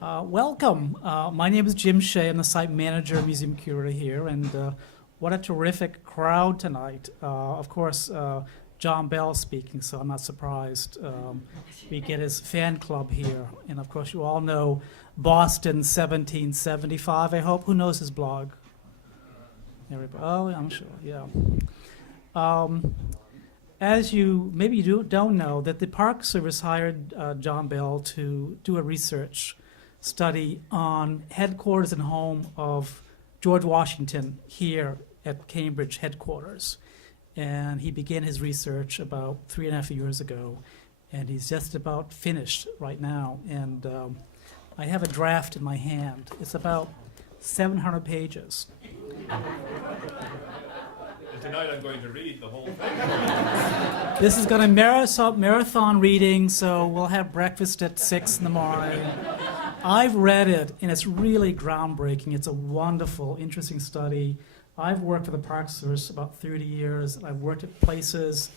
Welcome. My name is Jim Shea. I'm the site manager, museum curator here, and what a terrific crowd tonight. Of course, John Bell speaking, so I'm not surprised. We get his fan club here, and of course, you all know Boston 1775, I hope. Who knows his blog? Everybody? Oh, I'm sure, yeah. As you maybe you don't know, that the Park Service hired John Bell to do a research study on headquarters and home of George Washington here at Cambridge headquarters. And he began his research about 3.5 years ago, and he's just about finished right now. And I have a draft in my hand. It's about 700 pages. And tonight I'm going to read the whole thing. This is going to marathon reading, so we'll have breakfast at 6 in the morning. I've read it, and it's really groundbreaking. It's a wonderful, interesting study. I've worked for the Park Service about 30 years. I've worked at places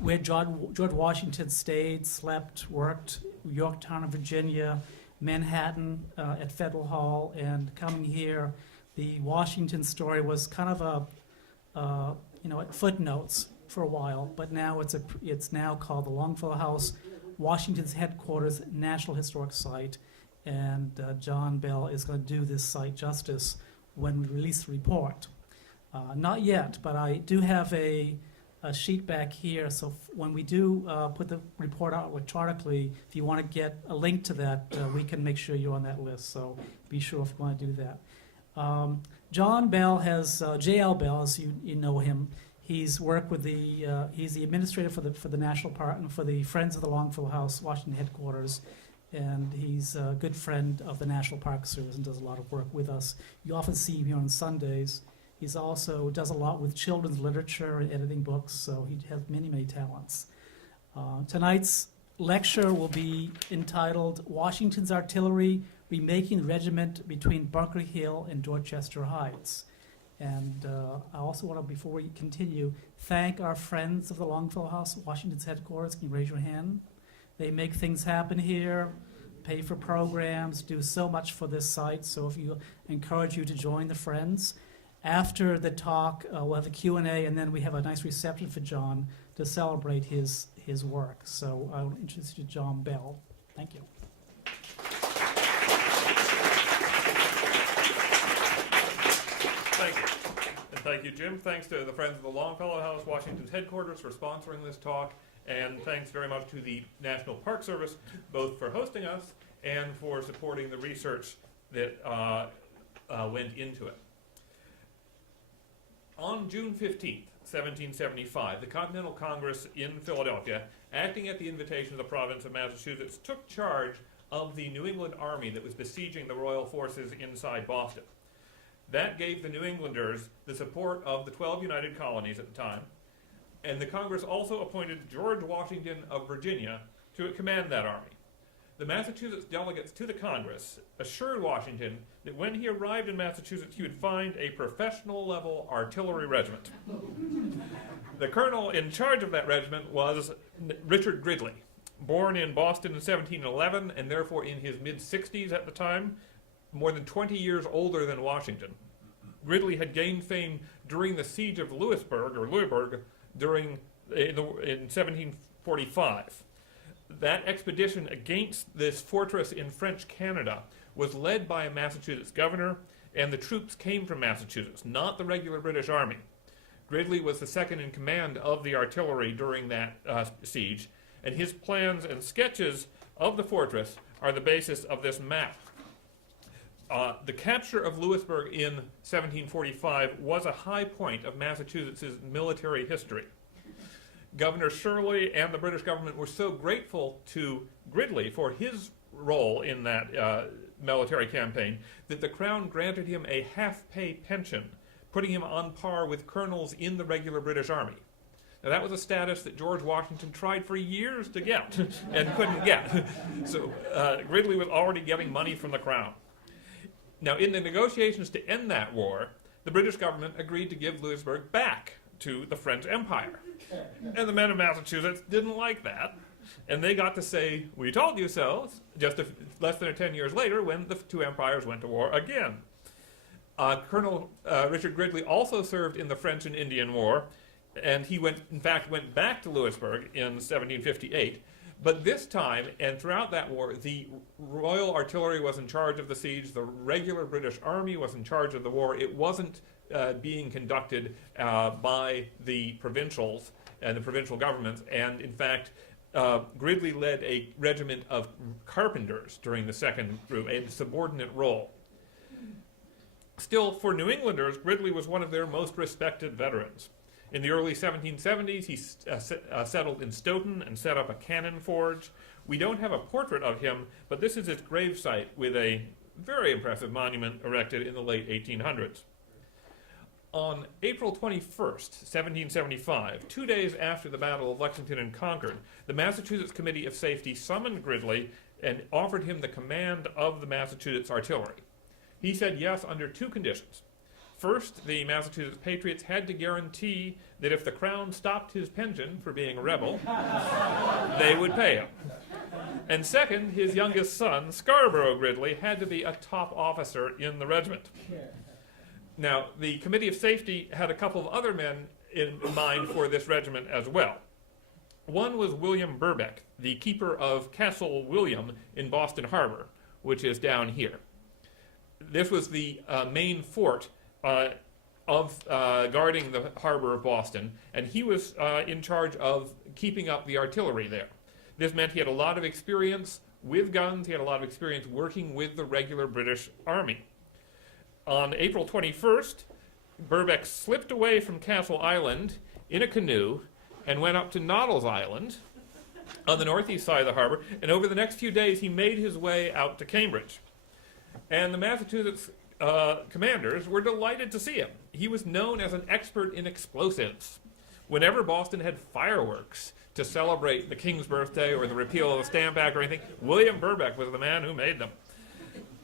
where George Washington stayed, slept, worked, Yorktown, Virginia, Manhattan at Federal Hall, and coming here, the Washington story was kind of at footnotes for a while, but now it's now called the Longfellow House, Washington's headquarters, National Historic Site, and John Bell is going to do this site justice when we release the report. Not yet, but I do have a sheet back here, so when we do put the report out electronically, if you want to get a link to that, we can make sure you're on that list, so be sure if you want to do that. John Bell has, J.L. Bell, as you know him, he's worked with he's the administrator for the National Park and for the Friends of the Longfellow House, Washington headquarters, and he's a good friend of the National Park Service and does a lot of work with us. You often see him here on Sundays. He's also does a lot with children's literature and editing books, so he has many, many talents. Tonight's lecture will be entitled Washington's Artillery, Remaking the Regiment Between Bunker Hill and Dorchester Heights. And I also want to, before we continue, thank our friends of the Longfellow House, Washington's headquarters. Can you raise your hand? They make things happen here, pay for programs, do so much for this site. So if you encourage you to join the friends. After the talk, we'll have a Q&A, and then we have a nice reception for John to celebrate his work. So I will introduce you to John Bell. Thank you. Thank you. And thank you, Jim. Thanks to the Friends of the Longfellow House, Washington's headquarters, for sponsoring this talk. And thanks very much to the National Park Service, both for hosting us and for supporting the research that went into it. On June 15th, 1775, the Continental Congress in Philadelphia, acting at the invitation of the province of Massachusetts, took charge of the New England army that was besieging the royal forces inside Boston. That gave the New Englanders the support of the 12 United Colonies at the time, and the Congress also appointed George Washington of Virginia to command that army. The Massachusetts delegates to the Congress assured Washington that when he arrived in Massachusetts, he would find a professional-level artillery regiment. The colonel in charge of that regiment was Richard Gridley, born in Boston in 1711, and therefore in his mid-60s at the time, more than 20 years older than Washington. Gridley had gained fame during the siege of Louisburg in 1745. That expedition against this fortress in French Canada was led by a Massachusetts governor, and the troops came from Massachusetts, not the regular British Army. Gridley was the second in command of the artillery during that siege, and his plans and sketches of the fortress are the basis of this map. The capture of Louisburg in 1745 was a high point of Massachusetts' military history. Governor Shirley and the British government were so grateful to Gridley for his role in that military campaign that the Crown granted him a half-pay pension, putting him on par with colonels in the regular British Army. Now, that was a status that George Washington tried for years to get and couldn't get. So Gridley was already getting money from the Crown. Now, in the negotiations to end that war, the British government agreed to give Louisburg back to the French Empire. And the men of Massachusetts didn't like that, And they got to say, "We told you so," just less than 10 years later when the two empires went to war again. Colonel Richard Gridley also served in the French and Indian War, and he in fact went back to Louisbourg in 1758. But this time, and throughout that war, the Royal Artillery was in charge of the siege, the regular British Army was in charge of the war. It wasn't being conducted by the provincials and the provincial governments, and in fact, Gridley led a regiment of carpenters during the second group, a subordinate role. Still, for New Englanders, Gridley was one of their most respected veterans. In the early 1770s, he settled in Stoughton and set up a cannon forge. We don't have a portrait of him, but this is his gravesite with a very impressive monument erected in the late 1800s. On April 21st, 1775, 2 days after the Battle of Lexington and Concord, the Massachusetts Committee of Safety summoned Gridley and offered him the command of the Massachusetts artillery. He said yes under two conditions. First, the Massachusetts Patriots had to guarantee that if the Crown stopped his pension for being a rebel, they would pay him. And second, his youngest son, Scarborough Gridley, had to be a top officer in the regiment. Now, the Committee of Safety had a couple of other men in mind for this regiment as well. One was William Burbeck, the keeper of Castle William in Boston Harbor, which is down here. This was the main fort of guarding the harbor of Boston, and he was in charge of keeping up the artillery there. This meant he had a lot of experience with guns, he had a lot of experience working with the regular British Army. On April 21st, Burbeck slipped away from Castle Island in a canoe and went up to Noddle's Island on the northeast side of the harbor, and over the next few days he made his way out to Cambridge. And the Massachusetts commanders were delighted to see him. He was known as an expert in explosives. Whenever Boston had fireworks to celebrate the King's birthday or the repeal of the Stamp Act or anything, William Burbeck was the man who made them.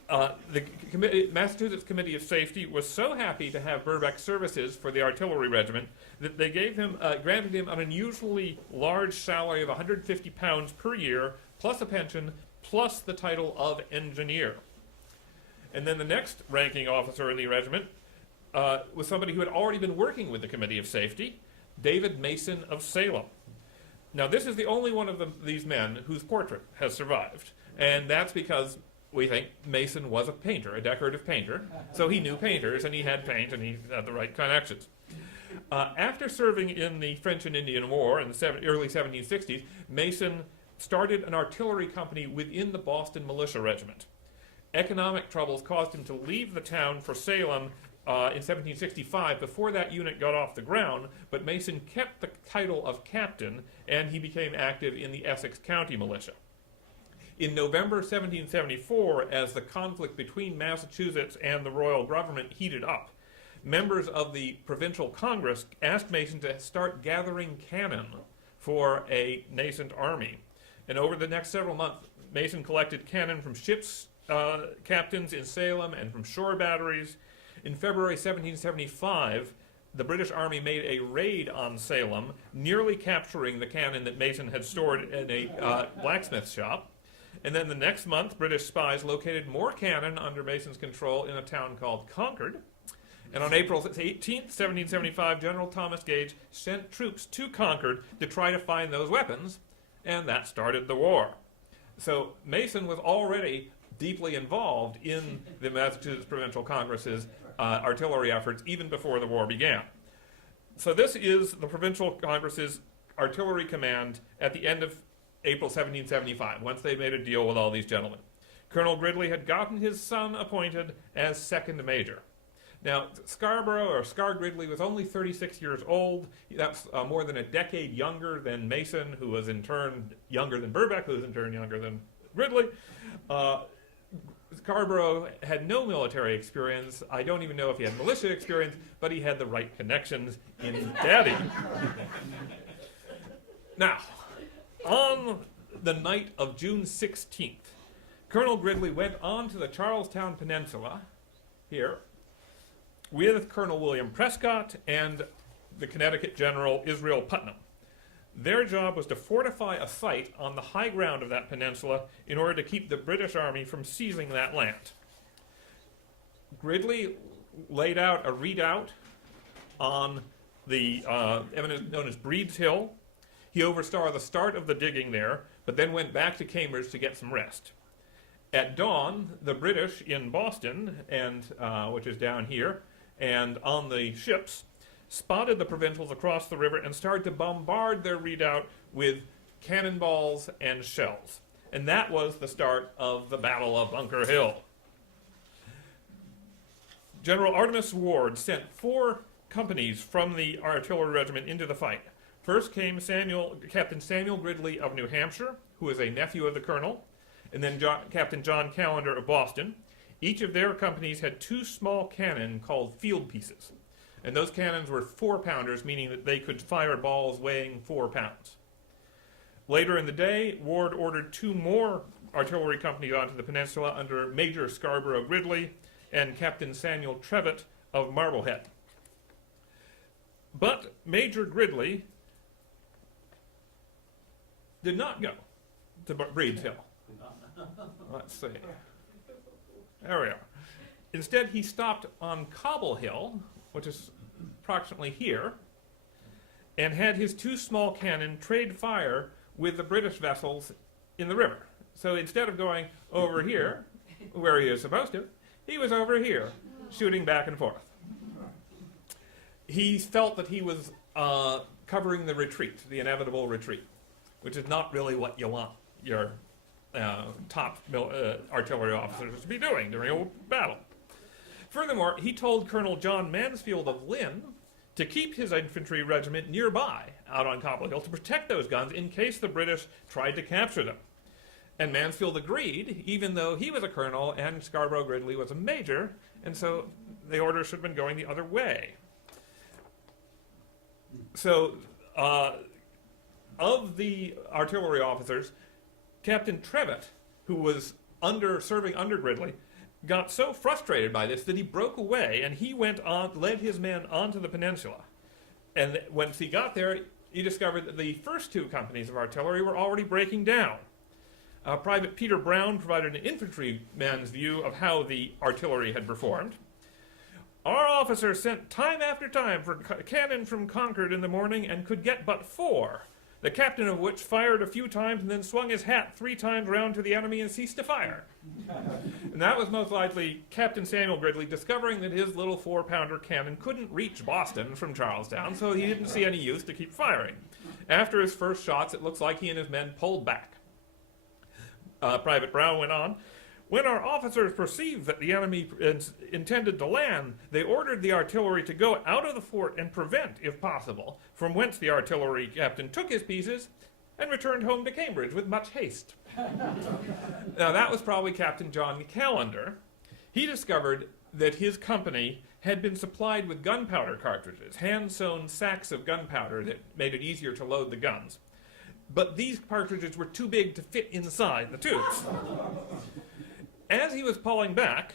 The Massachusetts Committee of Safety was so happy to have Burbeck's services for the artillery regiment that they granted him an unusually large salary of £150 per year, plus a pension, plus the title of engineer. And then the next ranking officer in the regiment was somebody who had already been working with the Committee of Safety, David Mason of Salem. Now, this is the only one of these men whose portrait has survived, and that's because we think Mason was a painter, a decorative painter, so he knew painters, and he had paint, and he had the right connections. After serving in the French and Indian War in the early 1760s, Mason started an artillery company within the Boston Militia Regiment. Economic troubles caused him to leave the town for Salem in 1765 before that unit got off the ground, but Mason kept the title of captain, and he became active in the Essex County Militia. In November 1774, as the conflict between Massachusetts and the royal government heated up, members of the provincial congress asked Mason to start gathering cannon for a nascent army. And over the next several months, Mason collected cannon from ships' captains in Salem and from shore batteries. In February 1775, the British Army made a raid on Salem, nearly capturing the cannon that Mason had stored in a blacksmith shop. And then the next month, British spies located more cannon under Mason's control in a town called Concord. And on April 18th, 1775, General Thomas Gage sent troops to Concord to try to find those weapons, and that started the war. So Mason was already deeply involved in the Massachusetts Provincial Congress's artillery efforts even before the war began. So this is the Provincial Congress's artillery command at the end of April 1775, once they made a deal with all these gentlemen. Colonel Gridley had gotten his son appointed as second major. Now, Scar Gridley was only 36 years old. That's more than a decade younger than Mason, who was in turn younger than Burbeck, who was in turn younger than Gridley. Scarborough had no military experience. I don't even know if he had militia experience, but he had the right connections in Daddy. Now, on the night of June 16th, Colonel Gridley went on to the Charlestown Peninsula, here, with Colonel William Prescott and the Connecticut General Israel Putnam. Their job was to fortify a site on the high ground of that peninsula in order to keep the British Army from seizing that land. Gridley laid out a redoubt on the eminence known as Breed's Hill. He oversaw the start of the digging there, but then went back to Cambridge to get some rest. At dawn, the British in Boston, and which is down here, and on the ships, spotted the provincials across the river and started to bombard their redoubt with cannonballs and shells. And that was the start of the Battle of Bunker Hill. General Artemus Ward sent 4 companies from the artillery regiment into the fight. First came Captain Samuel Gridley of New Hampshire, who was a nephew of the colonel, and then Captain John Callender of Boston. Each of their companies had 2 small cannon called field pieces. And those cannons were 4-pounders, meaning that they could fire balls weighing 4 pounds. Later in the day, Ward ordered 2 more artillery companies onto the peninsula under Major Scarborough Gridley and Captain Samuel Trevitt of Marblehead. But Major Gridley did not go to Breed's Hill. Let's see. There we are. Instead, he stopped on Cobble Hill, which is approximately here, and had his 2 small cannon trade fire with the British vessels in the river. So instead of going over here, where he was supposed to, he was over here, shooting back and forth. He felt that he was covering the retreat, the inevitable retreat, which is not really what you want your top artillery officers to be doing during a battle. Furthermore, he told Colonel John Mansfield of Lynn to keep his infantry regiment nearby out on Cobble Hill to protect those guns in case the British tried to capture them. And Mansfield agreed, even though he was a colonel and Scarborough Gridley was a major, and so the order should have been going the other way. So, of the artillery officers, Captain Trevitt, who was serving under Gridley, got so frustrated by this that he broke away and he led his men onto the peninsula. And once he got there, he discovered that the first 2 companies of artillery were already breaking down. Private Peter Brown provided an infantryman's view of how the artillery had performed. Our officers sent time after time for cannon from Concord in the morning and could get but 4, the captain of which fired a few times and then swung his hat 3 times round to the enemy and ceased to fire. And that was most likely Captain Samuel Gridley discovering that his little 4-pounder cannon couldn't reach Boston from Charlestown, so he didn't see any use to keep firing. After his first shots, it looks like he and his men pulled back. Private Brown went on, "When our officers perceived that the enemy intended to land, they ordered the artillery to go out of the fort and prevent, if possible, from whence the artillery captain took his pieces and returned home to Cambridge with much haste." Now that was probably Captain John Callender. He discovered that his company had been supplied with gunpowder cartridges, hand-sewn sacks of gunpowder that made it easier to load the guns. But these cartridges were too big to fit inside the tubes. As he was pulling back,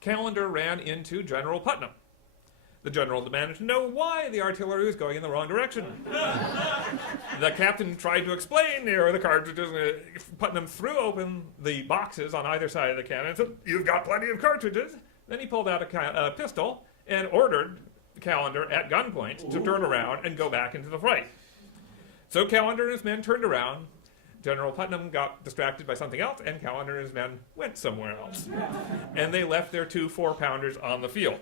Callender ran into General Putnam. The general demanded to know why the artillery was going in the wrong direction. The captain tried to explain there are the cartridges. Putnam threw open the boxes on either side of the cannon and said, "You've got plenty of cartridges." Then he pulled out a pistol and ordered Callender at gunpoint to turn around and go back into the fight. So Callender and his men turned around. General Putnam got distracted by something else, and Callender and his men went somewhere else. And they left their 2 4-pounders on the field.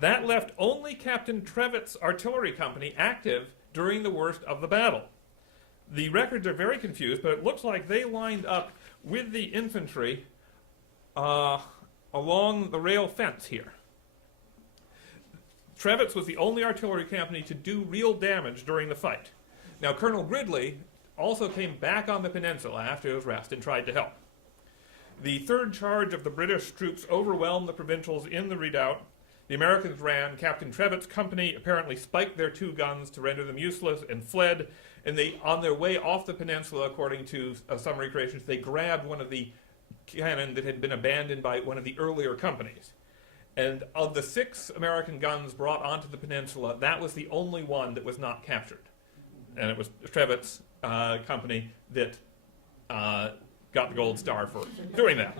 That left only Captain Trevitt's artillery company active during the worst of the battle. The records are very confused, but it looks like they lined up with the infantry along the rail fence here. Trevitt's was the only artillery company to do real damage during the fight. Now, Colonel Gridley also came back on the peninsula after his rest and tried to help. The third charge of the British troops overwhelmed the provincials in the redoubt. The Americans ran. Captain Trevitt's company apparently spiked their 2 guns to render them useless and fled. And they, on their way off the peninsula, according to some recreations, they grabbed one of the cannon that had been abandoned by one of the earlier companies. And of the 6 American guns brought onto the peninsula, that was the only one that was not captured. and it was Trevitt's company that got the Gold Star for doing that.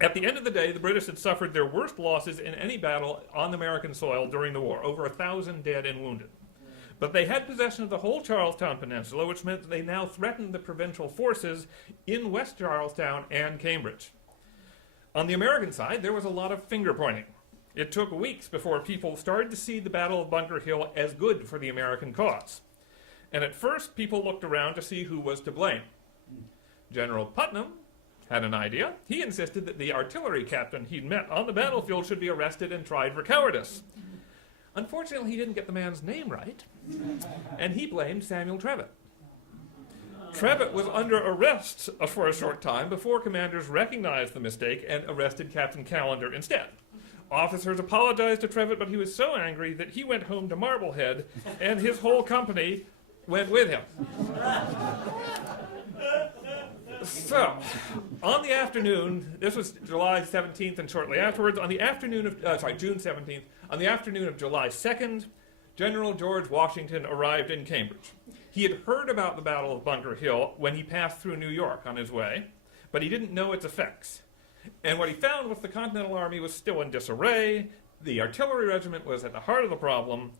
At the end of the day, the British had suffered their worst losses in any battle on American soil during the war, over 1,000 dead and wounded. But they had possession of the whole Charlestown Peninsula, which meant that they now threatened the provincial forces in West Charlestown and Cambridge. On the American side, there was a lot of finger-pointing. It took weeks before people started to see the Battle of Bunker Hill as good for the American cause. And at first, people looked around to see who was to blame. General Putnam had an idea. He insisted that the artillery captain he'd met on the battlefield should be arrested and tried for cowardice. Unfortunately, he didn't get the man's name right, and he blamed Samuel Trevitt. Trevitt was under arrest for a short time before commanders recognized the mistake and arrested Captain Callender instead. Officers apologized to Trevitt, but he was so angry that he went home to Marblehead, and his whole company went with him. So, on the afternoon, this was July 17th and shortly afterwards, on the afternoon of, June 17th, on the afternoon of July 2nd, General George Washington arrived in Cambridge. He had heard about the Battle of Bunker Hill when he passed through New York on his way, but he didn't know its effects. And what he found was the Continental Army was still in disarray, the artillery regiment was at the heart of the problem,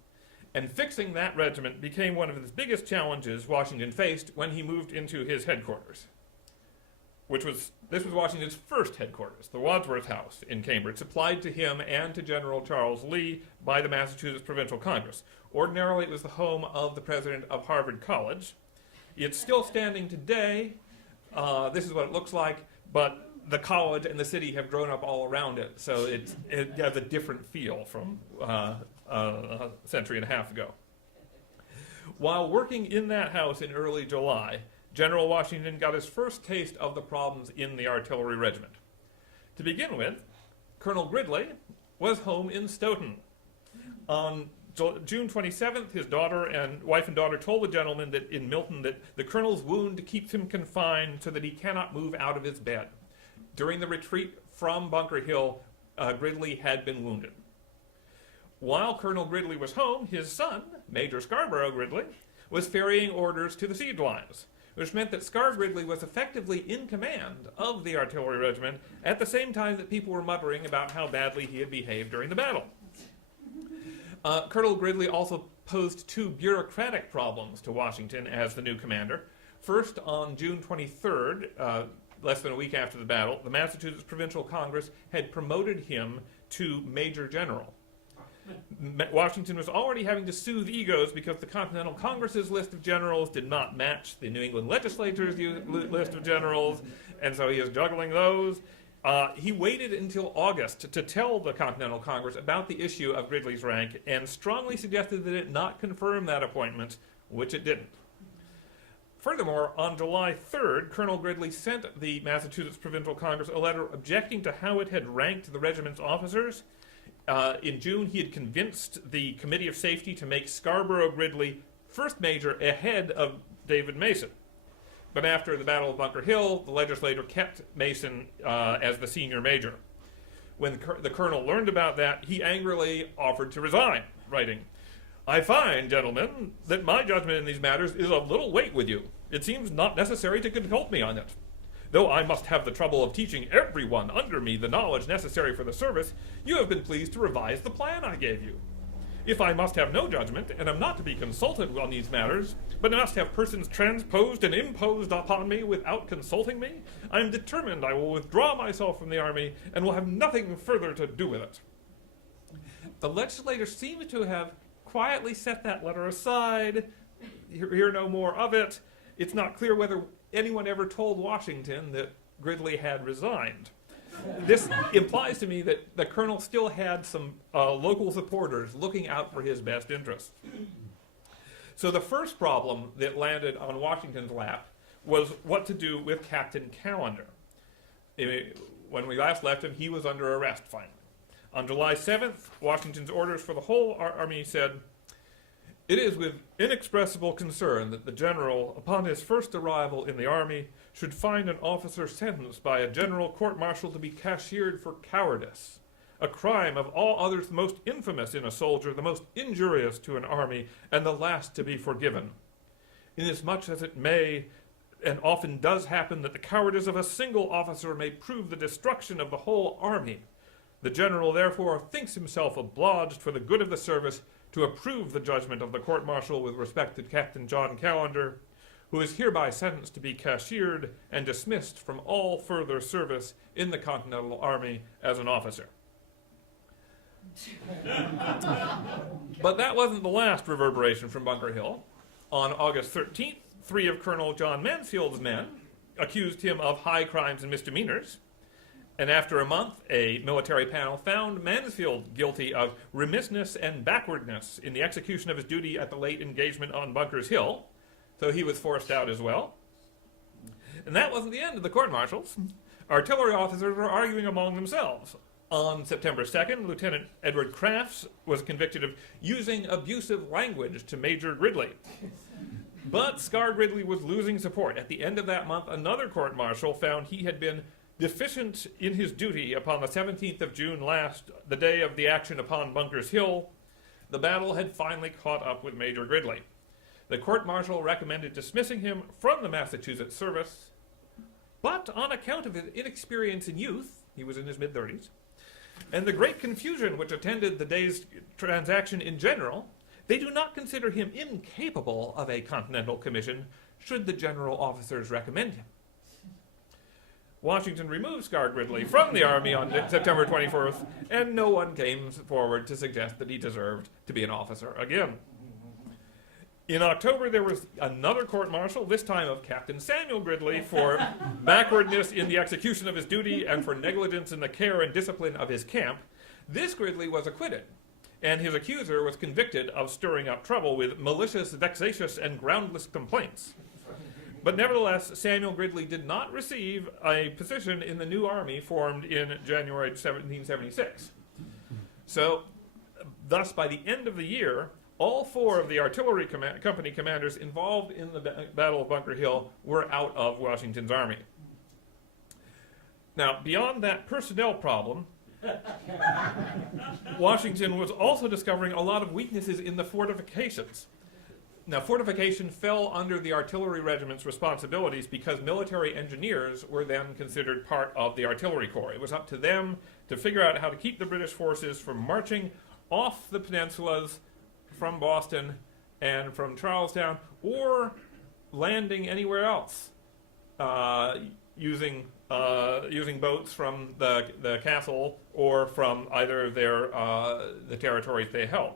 and fixing that regiment became one of the biggest challenges Washington faced when he moved into his headquarters. This was Washington's first headquarters, the Wadsworth House in Cambridge, supplied to him and to General Charles Lee by the Massachusetts Provincial Congress. Ordinarily, it was the home of the president of Harvard College. It's still standing today. This is what it looks like, but the college and the city have grown up all around it, so it has a different feel from a century and a half ago. While working in that house in early July, General Washington got his first taste of the problems in the artillery regiment. To begin with, Colonel Gridley was home in Stoughton. On June 27th, his wife and daughter told the gentleman in Milton that the colonel's wound keeps him confined so that he cannot move out of his bed. During the retreat from Bunker Hill, Gridley had been wounded. While Colonel Gridley was home, his son, Major Scarborough Gridley, was ferrying orders to the siege lines, which meant that Scar Gridley was effectively in command of the artillery regiment at the same time that people were muttering about how badly he had behaved during the battle. Colonel Gridley also posed two bureaucratic problems to Washington as the new commander. First, on June 23rd, less than a week after the battle, the Massachusetts Provincial Congress had promoted him to Major General. Washington was already having to soothe egos because the Continental Congress's list of generals did not match the New England Legislature's list of generals, and so he is juggling those. He waited until August to tell the Continental Congress about the issue of Gridley's rank and strongly suggested that it not confirm that appointment, which it didn't. Furthermore, on July 3rd, Colonel Gridley sent the Massachusetts Provincial Congress a letter objecting to how it had ranked the regiment's officers. In June, he had convinced the Committee of Safety to make Scarborough Gridley first major ahead of David Mason. But after the Battle of Bunker Hill, the legislature kept Mason as the senior major. When the colonel learned about that, he angrily offered to resign, writing, "I find, gentlemen, that my judgment in these matters is of little weight with you. It seems not necessary to consult me on it. Though I must have the trouble of teaching everyone under me the knowledge necessary for the service, you have been pleased to revise the plan I gave you. If I must have no judgment, and am not to be consulted on these matters, but must have persons transposed and imposed upon me without consulting me, I am determined I will withdraw myself from the army, and will have nothing further to do with it." The legislature seems to have quietly set that letter aside, hear no more of it. It's not clear whether anyone ever told Washington that Gridley had resigned. This implies to me that the colonel still had some local supporters looking out for his best interests. So the first problem that landed on Washington's lap was what to do with Captain Callender. When we last left him, he was under arrest finally. On July 7th, Washington's orders for the whole army said, "It is with inexpressible concern that the general, upon his first arrival in the army, should find an officer sentenced by a general court-martial to be cashiered for cowardice, a crime of all others the most infamous in a soldier, the most injurious to an army, and the last to be forgiven. inasmuch as it may and often does happen that the cowardice of a single officer may prove the destruction of the whole army. The general therefore thinks himself obliged for the good of the service to approve the judgment of the court-martial with respect to Captain John Callender, who is hereby sentenced to be cashiered and dismissed from all further service in the Continental Army as an officer. But that wasn't the last reverberation from Bunker Hill. On August 13th, 3 of Colonel John Mansfield's men accused him of high crimes and misdemeanors. And after a month, a military panel found Mansfield guilty of remissness and backwardness in the execution of his duty at the late engagement on Bunker's Hill. So he was forced out as well. And that wasn't the end of the court-martials. Artillery officers were arguing among themselves. On September 2nd, Lieutenant Edward Crafts was convicted of using abusive language to Major Gridley. But Scar Gridley was losing support. At the end of that month, another court-martial found he had been deficient in his duty upon the 17th of June last, the day of the action upon Bunker's Hill. The battle had finally caught up with Major Gridley. The court-martial recommended dismissing him from the Massachusetts service, but on account of his inexperience in youth, he was in his mid-30s, and the great confusion which attended the day's transaction in general, they do not consider him incapable of a Continental Commission should the general officers recommend him. Washington removed Scar Gridley from the Army on September 24th, and no one came forward to suggest that he deserved to be an officer again. In October, there was another court-martial, this time of Captain Samuel Gridley, for backwardness in the execution of his duty and for negligence in the care and discipline of his camp. This Gridley was acquitted, and his accuser was convicted of stirring up trouble with malicious, vexatious, and groundless complaints. But nevertheless, Samuel Gridley did not receive a position in the new army formed in January 1776. So, thus, by the end of the year, all 4 of the artillery company commanders involved in the Battle of Bunker Hill were out of Washington's army. Now, beyond that personnel problem, Washington was also discovering a lot of weaknesses in the fortifications. Now, fortification fell under the artillery regiment's responsibilities because military engineers were then considered part of the artillery corps. It was up to them to figure out how to keep the British forces from marching off the peninsulas from Boston and from Charlestown, or landing anywhere else using boats from the castle or from either the territories they held.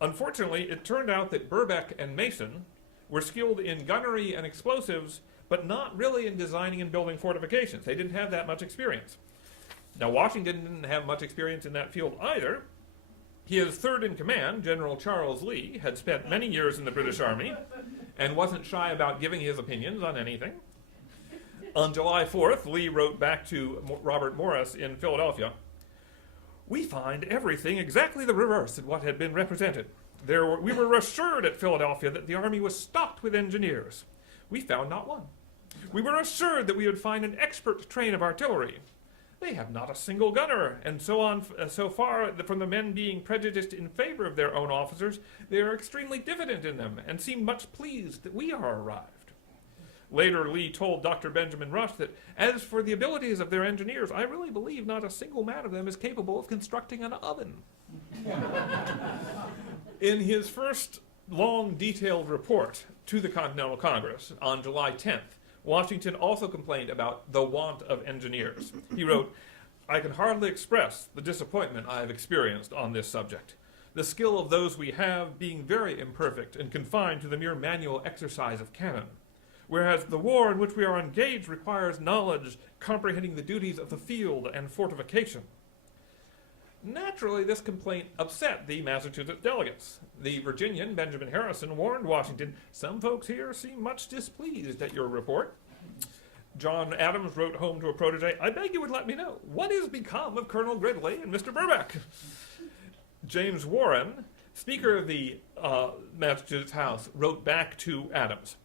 Unfortunately, it turned out that Burbeck and Mason were skilled in gunnery and explosives, but not really in designing and building fortifications. They didn't have that much experience. Now, Washington didn't have much experience in that field either. His third in command, General Charles Lee, had spent many years in the British Army and wasn't shy about giving his opinions on anything. On July 4th, Lee wrote back to Robert Morris in Philadelphia, "We find everything exactly the reverse of what had been represented. We were assured at Philadelphia that the army was stocked with engineers. We found not one. We were assured that we would find an expert train of artillery. They have not a single gunner, and so on. So far from the men being prejudiced in favor of their own officers, they are extremely diffident in them, and seem much pleased that we are arrived." Later, Lee told Dr. Benjamin Rush that, "As for the abilities of their engineers, I really believe not a single man of them is capable of constructing an oven." In his first long, detailed report to the Continental Congress on July 10th, Washington also complained about the want of engineers. He wrote, "I can hardly express the disappointment I have experienced on this subject, the skill of those we have being very imperfect and confined to the mere manual exercise of cannon, whereas the war in which we are engaged requires knowledge comprehending the duties of the field and fortification." Naturally, this complaint upset the Massachusetts delegates. The Virginian, Benjamin Harrison, warned Washington, "Some folks here seem much displeased at your report." John Adams wrote home to a protege, "I beg you would let me know, what is become of Colonel Gridley and Mr. Burbeck?" James Warren, Speaker of the Massachusetts House, wrote back to Adams,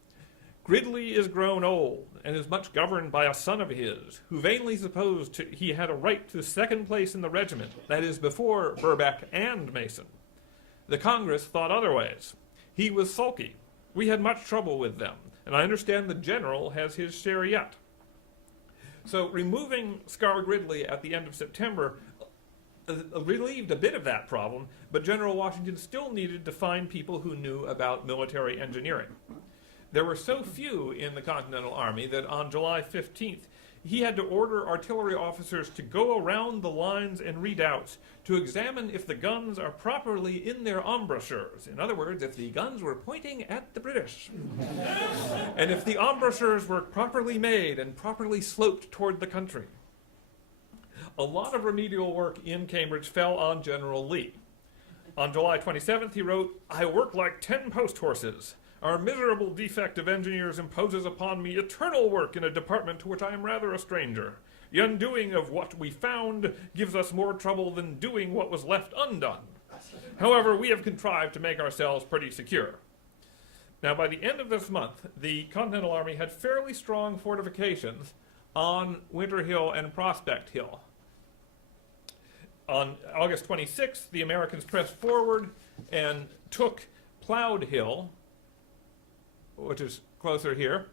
"Gridley is grown old, and is much governed by a son of his, who vainly supposed he had a right to the second place in the regiment, that is, before Burbeck and Mason. The Congress thought otherwise. He was sulky, We had much trouble with them, and I understand the general has his share yet. So removing Scar Gridley at the end of September relieved a bit of that problem, but General Washington still needed to find people who knew about military engineering. There were so few in the Continental Army that on July 15th, he had to order artillery officers to go around the lines and redoubts to examine if the guns are properly in their embrasures. In other words, if the guns were pointing at the British. And if the embrasures were properly made and properly sloped toward the country. A lot of remedial work in Cambridge fell on General Lee. On July 27th, he wrote, "I work like 10 post horses. Our miserable defect of engineers imposes upon me eternal work in a department to which I am rather a stranger. The undoing of what we found gives us more trouble than doing what was left undone. However, we have contrived to make ourselves pretty secure." Now, by the end of this month, the Continental Army had fairly strong fortifications on Winter Hill and Prospect Hill. On August 26th, the Americans pressed forward and took Plowed Hill, which is closer here,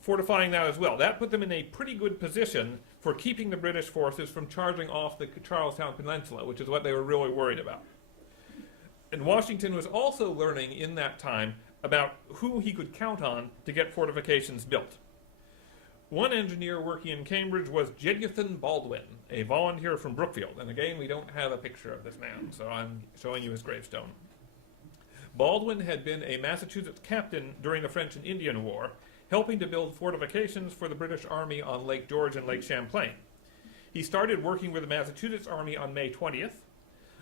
fortifying that as well. That put them in a pretty good position for keeping the British forces from charging off the Charlestown Peninsula, which is what they were really worried about. And Washington was also learning in that time about who he could count on to get fortifications built. One engineer working in Cambridge was Jeduthan Baldwin, a volunteer from Brookfield. And again, we don't have a picture of this man, so I'm showing you his gravestone. Baldwin had been a Massachusetts captain during the French and Indian War, helping to build fortifications for the British Army on Lake George and Lake Champlain. He started working with the Massachusetts Army on May 20th.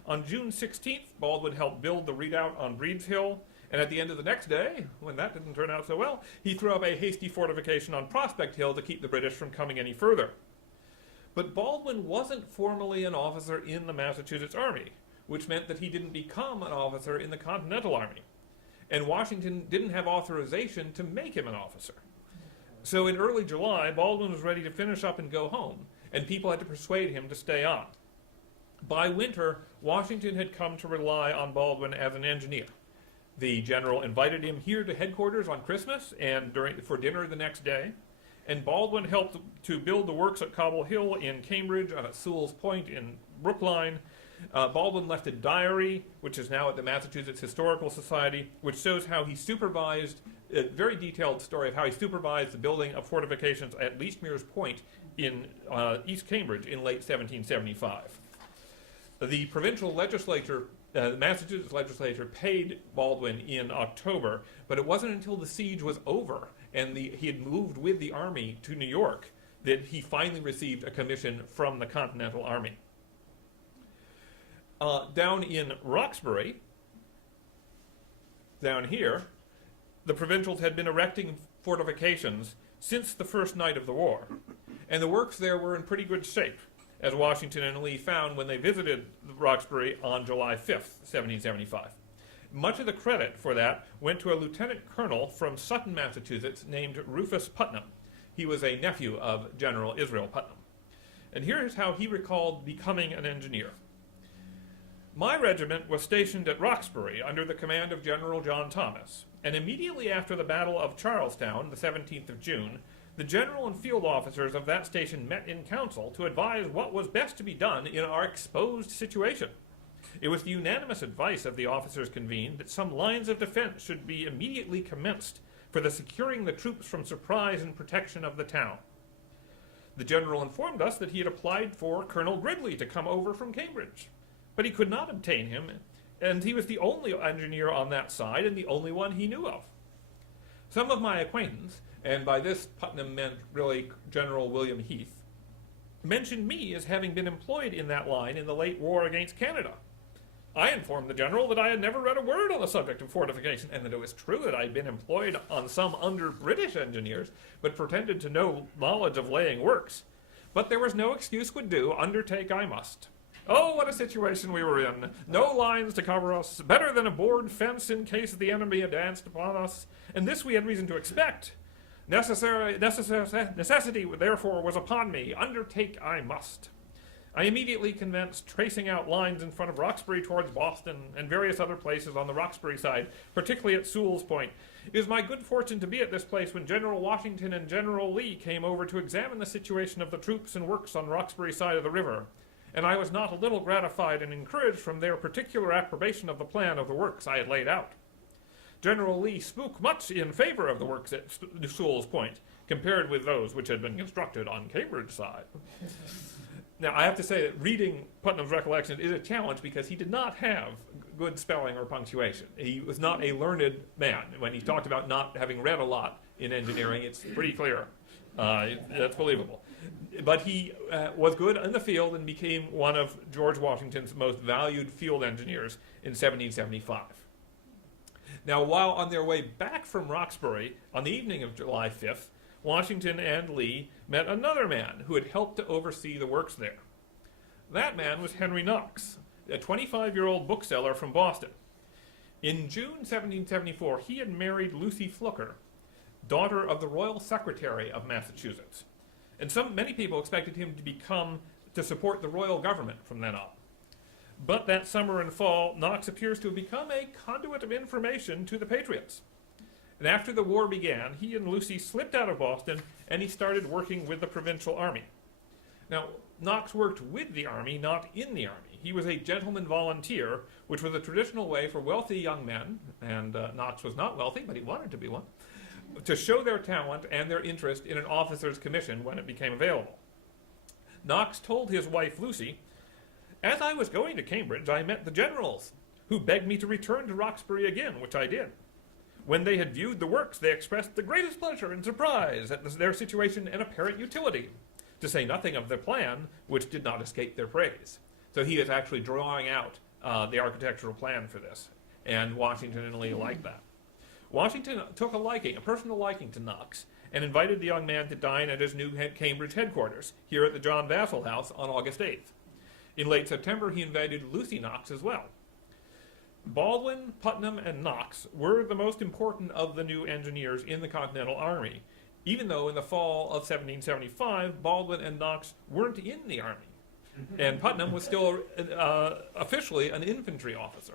On June 16th, Baldwin helped build the redoubt on Breed's Hill, and at the end of the next day, when that didn't turn out so well, he threw up a hasty fortification on Prospect Hill to keep the British from coming any further. But Baldwin wasn't formally an officer in the Massachusetts Army, which meant that he didn't become an officer in the Continental Army. And Washington didn't have authorization to make him an officer. So in early July, Baldwin was ready to finish up and go home, and people had to persuade him to stay on. By winter, Washington had come to rely on Baldwin as an engineer. The general invited him here to headquarters on Christmas and for dinner the next day, and Baldwin helped to build the works at Cobble Hill in Cambridge and at Sewell's Point in Brookline. Baldwin left a diary, which is now at the Massachusetts Historical Society, which shows how he supervised, a very detailed story of how he supervised the building of fortifications at Leechmere's Point in East Cambridge in late 1775. The provincial legislature, the Massachusetts legislature, paid Baldwin in October, but it wasn't until the siege was over and he had moved with the army to New York that he finally received a commission from the Continental Army. Down in Roxbury, down here, the provincials had been erecting fortifications since the first night of the war, and the works there were in pretty good shape, as Washington and Lee found when they visited Roxbury on July 5th, 1775. Much of the credit for that went to a lieutenant colonel from Sutton, Massachusetts, named Rufus Putnam. He was a nephew of General Israel Putnam. And here's how he recalled becoming an engineer. "My regiment was stationed at Roxbury under the command of General John Thomas, and immediately after the Battle of Charlestown, the 17th of June, the general and field officers of that station met in council to advise what was best to be done in our exposed situation. It was the unanimous advice of the officers convened that some lines of defense should be immediately commenced for the securing the troops from surprise and protection of the town. The general informed us that he had applied for Colonel Gridley to come over from Cambridge, but he could not obtain him, and he was the only engineer on that side and the only one he knew of. Some of my acquaintance, and by this Putnam meant really General William Heath, mentioned me as having been employed in that line in the late war against Canada. I informed the general that I had never read a word on the subject of fortification, and that it was true that I had been employed on some under British engineers, but pretended to no knowledge of laying works. But there was no excuse would do, undertake I must. Oh, what a situation we were in! No lines to cover us, better than a board fence in case the enemy advanced upon us, and this we had reason to expect. Necessity, therefore, was upon me, undertake I must. I immediately commenced tracing out lines in front of Roxbury towards Boston and various other places on the Roxbury side, particularly at Sewell's Point. It was my good fortune to be at this place when General Washington and General Lee came over to examine the situation of the troops and works on Roxbury side of the river, and I was not a little gratified and encouraged from their particular approbation of the plan of the works I had laid out. General Lee spoke much in favor of the works at Sewell's Point, compared with those which had been constructed on Cambridge side. Now, I have to say that reading Putnam's recollections is a challenge because he did not have good spelling or punctuation. He was not a learned man. When he talked about not having read a lot in engineering, it's pretty clear. That's believable. But he was good in the field and became one of George Washington's most valued field engineers in 1775. Now, while on their way back from Roxbury on the evening of July 5th, Washington and Lee met another man who had helped to oversee the works there. That man was Henry Knox, a 25-year-old bookseller from Boston. In June 1774, he had married Lucy Flucker, daughter of the Royal Secretary of Massachusetts. And many people expected him to support the royal government from then on. But that summer and fall, Knox appears to have become a conduit of information to the Patriots. And after the war began, he and Lucy slipped out of Boston and he started working with the provincial army. Now, Knox worked with the army, not in the army. He was a gentleman volunteer, which was a traditional way for wealthy young men, and Knox was not wealthy, but he wanted to be one, to show their talent and their interest in an officer's commission when it became available. Knox told his wife Lucy, "As I was going to Cambridge, I met the generals, who begged me to return to Roxbury again, which I did. When they had viewed the works, they expressed the greatest pleasure and surprise at their situation and apparent utility, to say nothing of their plan, which did not escape their praise." So he is actually drawing out the architectural plan for this, and Washington and Lee liked that. Washington took a personal liking to Knox, and invited the young man to dine at his new Cambridge headquarters, here at the John Vassall House on August 8th. In late September, he invited Lucy Knox as well. Baldwin, Putnam, and Knox were the most important of the new engineers in the Continental Army, even though in the fall of 1775, Baldwin and Knox weren't in the Army, and Putnam was still officially an infantry officer.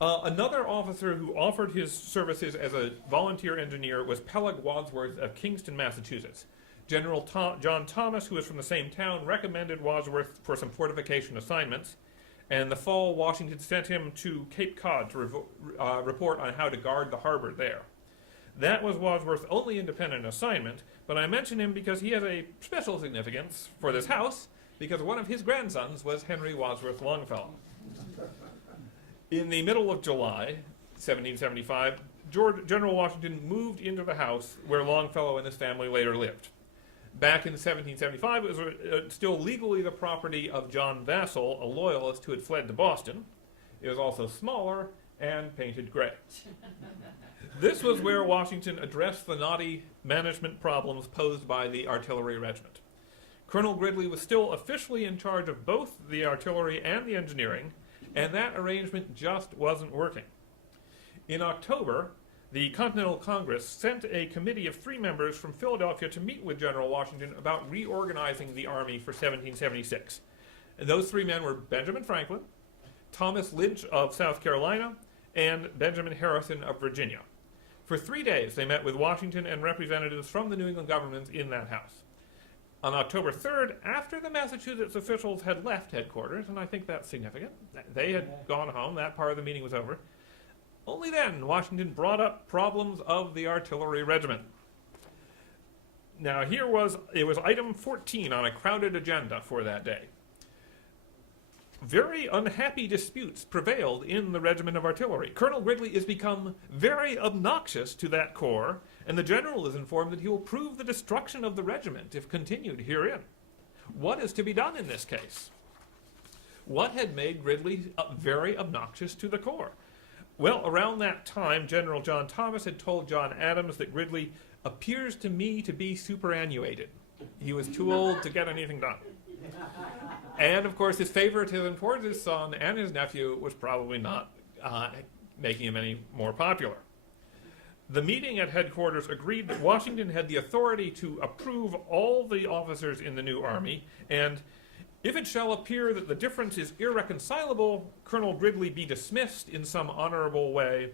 Another officer who offered his services as a volunteer engineer was Peleg Wadsworth of Kingston, Massachusetts. General John Thomas, who was from the same town, recommended Wadsworth for some fortification assignments, and in the fall, Washington sent him to Cape Cod to report on how to guard the harbor there. That was Wadsworth's only independent assignment, but I mention him because he has a special significance for this house, because one of his grandsons was Henry Wadsworth Longfellow. In the middle of July 1775, General Washington moved into the house where Longfellow and his family later lived. Back in 1775, it was still legally the property of John Vassall, a loyalist who had fled to Boston. It was also smaller and painted gray. This was where Washington addressed the knotty management problems posed by the artillery regiment. Colonel Gridley was still officially in charge of both the artillery and the engineering, and that arrangement just wasn't working. In October, the Continental Congress sent a committee of 3 members from Philadelphia to meet with General Washington about reorganizing the Army for 1776. And those 3 men were Benjamin Franklin, Thomas Lynch of South Carolina, and Benjamin Harrison of Virginia. For 3 days, they met with Washington and representatives from the New England governments in that house. On October 3rd, after the Massachusetts officials had left headquarters, and I think that's significant, they had gone home, that part of the meeting was over, only then Washington brought up problems of the artillery regiment. Now it was item 14 on a crowded agenda for that day. Very unhappy disputes prevailed in the regiment of artillery. Colonel Gridley is become very obnoxious to that corps, and the general is informed that he will prove the destruction of the regiment if continued herein. What is to be done in this case? What had made Gridley very obnoxious to the corps? Well, around that time, General John Thomas had told John Adams that Gridley appears to me to be superannuated. He was too old to get anything done. And, of course, his favoritism towards his son and his nephew was probably not making him any more popular. The meeting at headquarters agreed that Washington had the authority to approve all the officers in the new army, and if it shall appear that the difference is irreconcilable, Colonel Gridley be dismissed in some honorable way,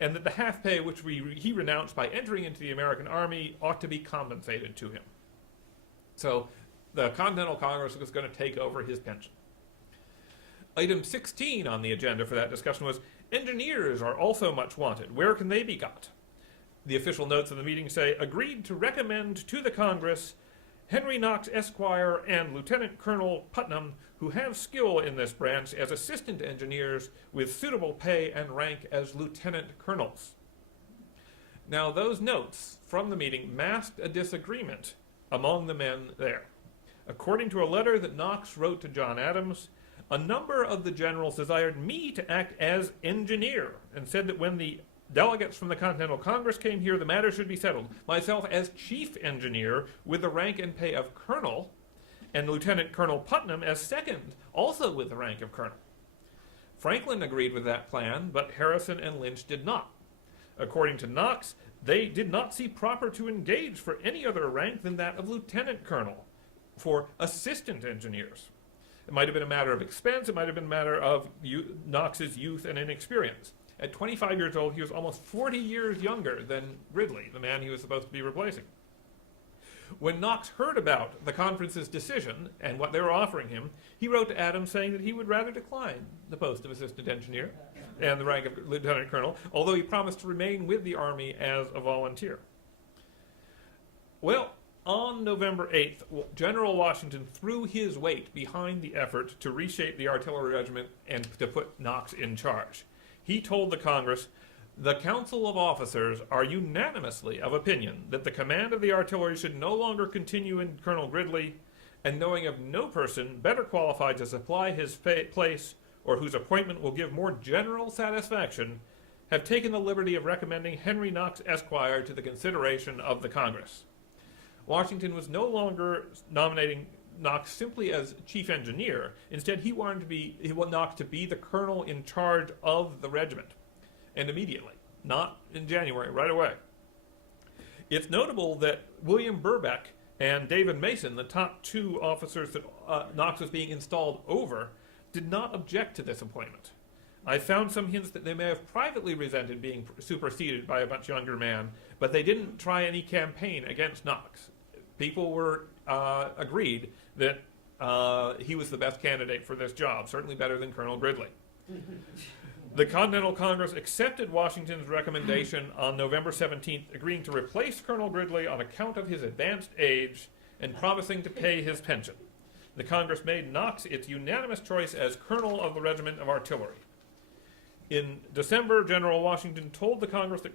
and that the half pay which he renounced by entering into the American Army ought to be compensated to him. So the Continental Congress was going to take over his pension. Item 16 on the agenda for that discussion was, engineers are also much wanted. Where can they be got? The official notes of the meeting say, agreed to recommend to the Congress Henry Knox, Esquire, and Lieutenant Colonel Putnam, who have skill in this branch as assistant engineers with suitable pay and rank as lieutenant colonels. Now, those notes from the meeting masked a disagreement among the men there. According to a letter that Knox wrote to John Adams, a number of the generals desired me to act as engineer, and said that when the delegates from the Continental Congress came here, the matter should be settled. Myself as chief engineer with the rank and pay of colonel, and Lieutenant Colonel Putnam as second, also with the rank of colonel. Franklin agreed with that plan, but Harrison and Lynch did not. According to Knox, they did not see proper to engage for any other rank than that of lieutenant colonel for assistant engineers. It might have been a matter of expense, it might have been a matter of Knox's youth and inexperience. At 25 years old, he was almost 40 years younger than Gridley, the man he was supposed to be replacing. When Knox heard about the conference's decision and what they were offering him, he wrote to Adams saying that he would rather decline the post of assistant engineer and the rank of lieutenant colonel, although he promised to remain with the Army as a volunteer. Well, on November 8th, General Washington threw his weight behind the effort to reshape the artillery regiment and to put Knox in charge. He told the Congress, the Council of Officers are unanimously of opinion that the command of the artillery should no longer continue in Colonel Gridley, and knowing of no person better qualified to supply his place or whose appointment will give more general satisfaction, have taken the liberty of recommending Henry Knox, Esquire, to the consideration of the Congress. Washington was no longer nominating Knox simply as chief engineer. Instead, he wanted Knox to be the colonel in charge of the regiment, and immediately, not in January, right away. It's notable that William Burbeck and David Mason, the top two officers that Knox was being installed over, did not object to this appointment. I found some hints that they may have privately resented being superseded by a much younger man, but they didn't try any campaign against Knox. People were agreed that he was the best candidate for this job, certainly better than Colonel Gridley. The Continental Congress accepted Washington's recommendation on November 17th, agreeing to replace Colonel Gridley on account of his advanced age and promising to pay his pension. The Congress made Knox its unanimous choice as colonel of the Regiment of Artillery. In December, General Washington told the Congress that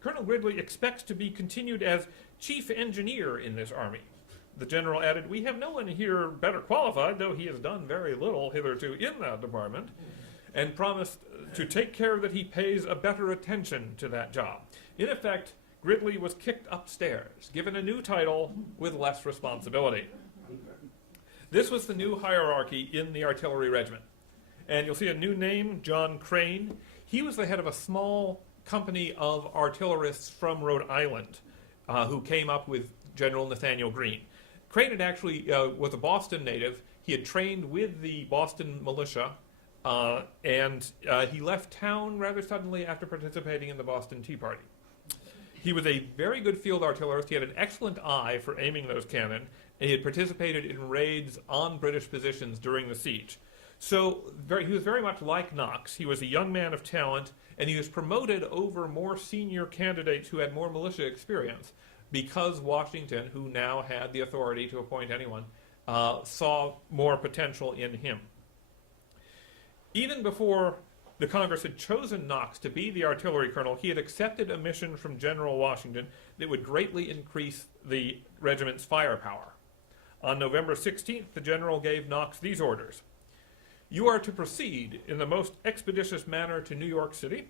Colonel Gridley expects to be continued as chief engineer in this army. The general added, we have no one here better qualified, though he has done very little hitherto in that department, and promised to take care that he pays a better attention to that job. In effect, Gridley was kicked upstairs, given a new title with less responsibility. This was the new hierarchy in the artillery regiment. And you'll see a new name, John Crane. He was the head of a small company of artillerists from Rhode Island who came up with General Nathaniel Greene. Crane had actually was a Boston native. He had trained with the Boston militia, and he left town rather suddenly after participating in the Boston Tea Party. He was a very good field artillerist. He had an excellent eye for aiming those cannon, and he had participated in raids on British positions during the siege. So he was very much like Knox. He was a young man of talent, and he was promoted over more senior candidates who had more militia experience because Washington, who now had the authority to appoint anyone, saw more potential in him. Even before the Congress had chosen Knox to be the artillery colonel, he had accepted a mission from General Washington that would greatly increase the regiment's firepower. On November 16th, the general gave Knox these orders. You are to proceed in the most expeditious manner to New York City.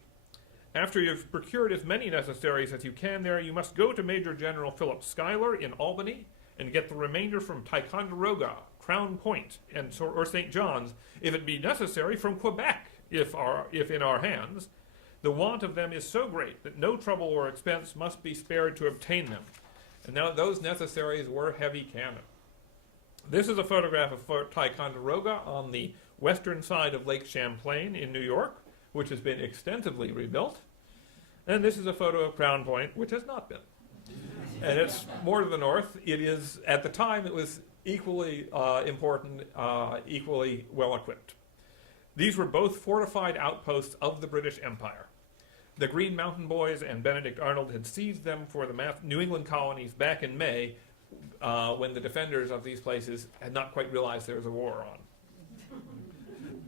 After you have procured as many necessaries as you can there, you must go to Major General Philip Schuyler in Albany and get the remainder from Ticonderoga, Crown Point, or St. John's, if it be necessary, from Quebec, if in our hands. The want of them is so great that no trouble or expense must be spared to obtain them. And now those necessaries were heavy cannon. This is a photograph of Fort Ticonderoga on the western side of Lake Champlain in New York, which has been extensively rebuilt. And this is a photo of Crown Point, which has not been. And it's more to the north. It is, at the time, it was equally important, equally well equipped. These were both fortified outposts of the British Empire. The Green Mountain Boys and Benedict Arnold had seized them for the New England colonies back in May, when the defenders of these places had not quite realized there was a war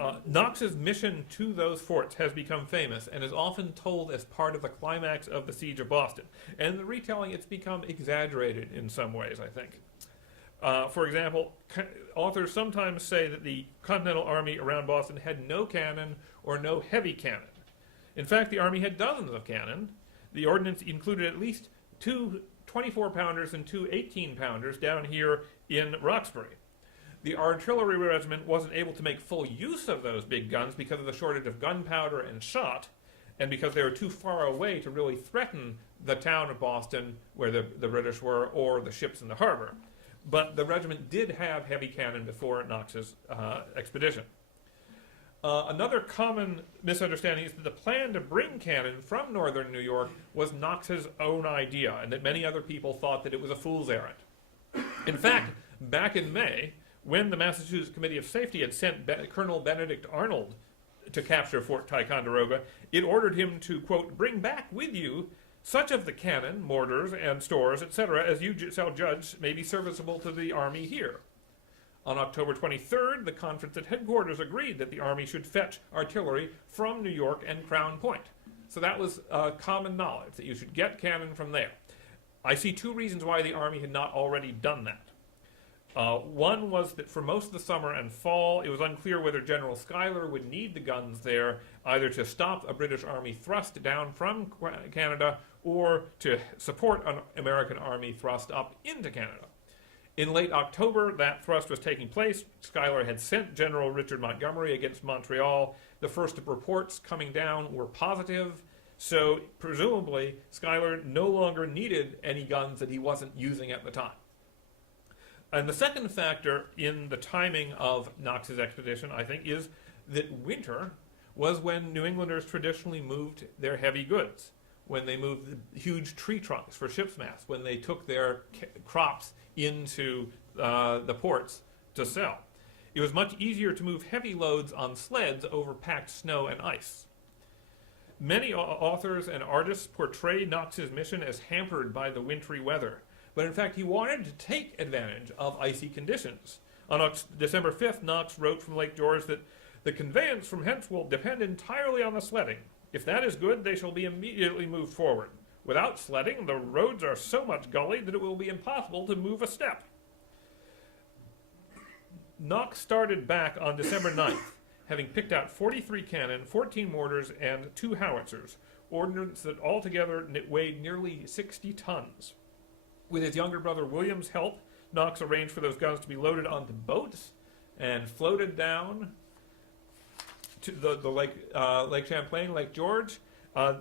on. Knox's mission to those forts has become famous and is often told as part of the climax of the Siege of Boston. And in the retelling, it's become exaggerated in some ways, I think. For example, authors sometimes say that the Continental Army around Boston had no cannon or no heavy cannon. In fact, the Army had dozens of cannon. The ordnance included at least 2 24-pounders and 2 18-pounders down here in Roxbury. The artillery regiment wasn't able to make full use of those big guns because of the shortage of gunpowder and shot, and because they were too far away to really threaten the town of Boston, where the British were, or the ships in the harbor. But the regiment did have heavy cannon before Knox's expedition. Another common misunderstanding is that the plan to bring cannon from northern New York was Knox's own idea, and that many other people thought that it was a fool's errand. In fact, back in May, when the Massachusetts Committee of Safety had sent Colonel Benedict Arnold to capture Fort Ticonderoga, it ordered him to, quote, bring back with you such of the cannon, mortars, and stores, etc., as you shall judge may be serviceable to the Army here. On October 23rd, the conference at headquarters agreed that the Army should fetch artillery from New York and Crown Point. So that was common knowledge, that you should get cannon from there. I see 2 reasons why the Army had not already done that. One was that for most of the summer and fall, it was unclear whether General Schuyler would need the guns there, either to stop a British Army thrust down from Canada or to support an American Army thrust up into Canada. In late October, that thrust was taking place. Schuyler had sent General Richard Montgomery against Montreal. The first reports coming down were positive, so presumably Schuyler no longer needed any guns that he wasn't using at the time. And the second factor in the timing of Knox's expedition, I think, is that winter was when New Englanders traditionally moved their heavy goods, when they moved the huge tree trunks for ships' masts, when they took their crops into the ports to sell. It was much easier to move heavy loads on sleds over packed snow and ice. Many authors and artists portray Knox's mission as hampered by the wintry weather, but in fact he wanted to take advantage of icy conditions. On December 5th, Knox wrote from Lake George that the conveyance from hence will depend entirely on the sledding. If that is good, they shall be immediately moved forward. Without sledding, the roads are so much gullied that it will be impossible to move a step. Knox started back on December 9th, having picked out 43 cannon, 14 mortars, and 2 howitzers, ordnance that altogether weighed nearly 60 tons. With his younger brother William's help, Knox arranged for those guns to be loaded onto boats and floated down to the Lake Champlain, Lake George.